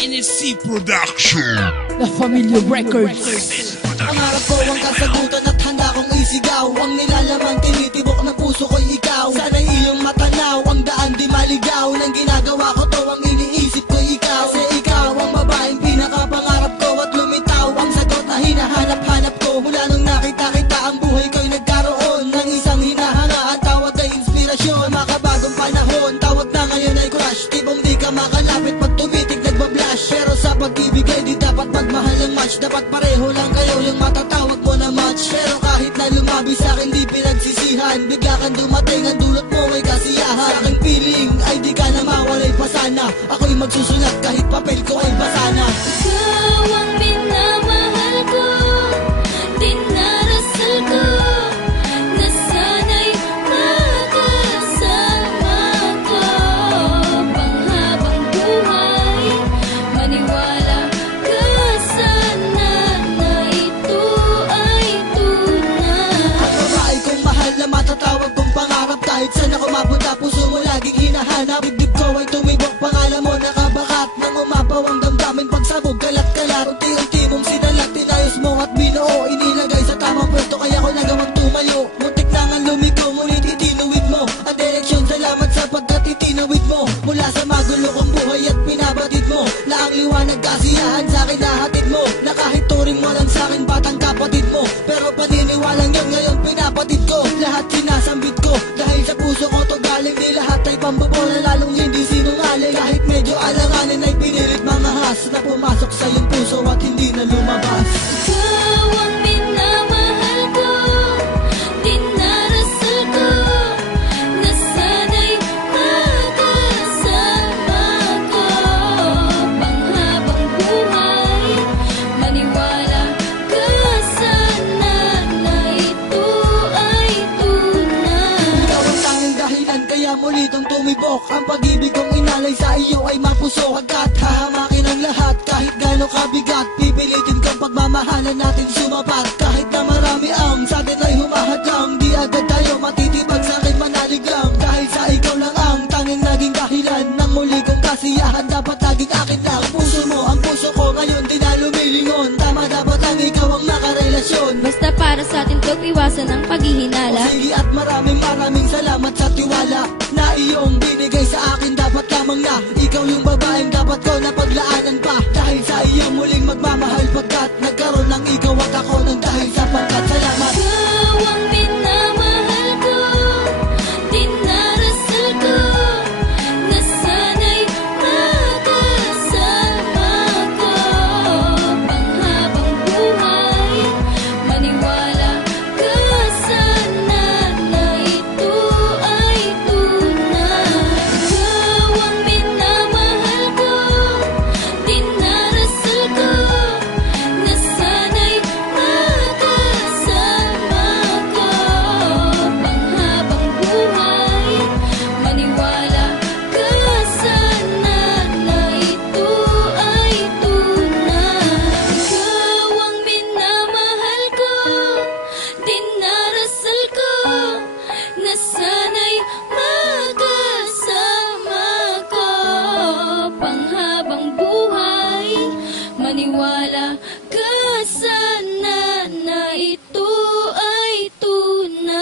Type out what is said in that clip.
NSC Production, La Familia Records. Pangarap ko ang kasagutan at handa kong isigaw. Ang nilalaman tinitibok ng puso ko'y ikaw. Sana'y iyong matanaw, ang daan di maligaw. Nang ginagawa ko to, ang iniisip ko'y ikaw. Kasi ikaw ang babaeng pinakapangarap ko at lumitaw. Ang sagot na hinahanap-hanap ko. Mula nung nakita kita, ang buhay ko'y nagkaroon ng isang hinahanga. Ang tawag ay inspirasyon, makabagong panahon. Tawag na ngayon ay crush, tibong di ka makalapit pag tumitig nagbablash. Pero sa pag-ibig ay di dapat magmahal ang match. Dapat pareho lang kayo yung matatawag mo na match. Pero kahit na lumabi sa'kin di pinagsisihan, bigla kang dumating, ang dulot mo ay kasiyahan. Sa aking feeling ay di ka na mawalay pa sana. Ako'y magsusulat kahit papel ko ay basa na. Ikaw ang minamahal ko, dinarasal ko, na sana'y makasama ko panghabang buhay. Maniwala ka sana na ito ay tunay. Ang babae kong mahal na matatawag kong pangarap. Kahit saan ako mapunta, puso mo laging hinahanap. Dibdib ko ay tumibok, pangalan mo nakabakat. Nang umapaw ang damdamin, pagsabog kalat-kalat. Unti-unti mong sinalat, tinayos mo at binuo. Inilagay sa tamang pwesto, kaya ko nagawang tumayo. Muntik na nga lumiko, ngunit itinuwid mo ang direksyon. Salamat sapagkat itinawid mo. Mula sa magulo kong buhay at pinabatid mo. Laang liwanag kasiyahan sa'kin nahatid mo. Na kahit turing mo lang sa'kin batang kapatid mo. Pero paniniwalang yun ngayon pinapatid ko. Lahat sinasambit ko, dahil sa puso ko to galing. Di lahat ay pambobola, lalong hindi sinungaling. Kahit medyo alanganin ay pinilit mangahas na pumasok sa iyong puso at hindi na lumabas. Ikaw ang minamahal ko, dinarasal ko, na sana'y makasama ko panghabang buhay. Maniwala ka sana na ito ay tunay. Ikaw ang tanging dahilan kaya muli itong tumibok. Ang pag-ibig kong inalay sa iyo ay mapuso. Agad hahamakin ang lahat kahit gano'ng kabigat. Pipilitin kang pagmamahalan natin sumapat. Kahit na marami ang sa atin ay humahadlang, di agad tayo matitibag sa akin manalig lang. Dahil sa ikaw lang ang tanging naging dahilan ng muli kong kasiyahan. Dapat laging akin lang puso mo, ang puso ko ngayon di na lumilingon. Tama dapat lang ikaw ang makarelasyon. Basta para sa atin to'y iwasan ang paghihinala. Sige at maraming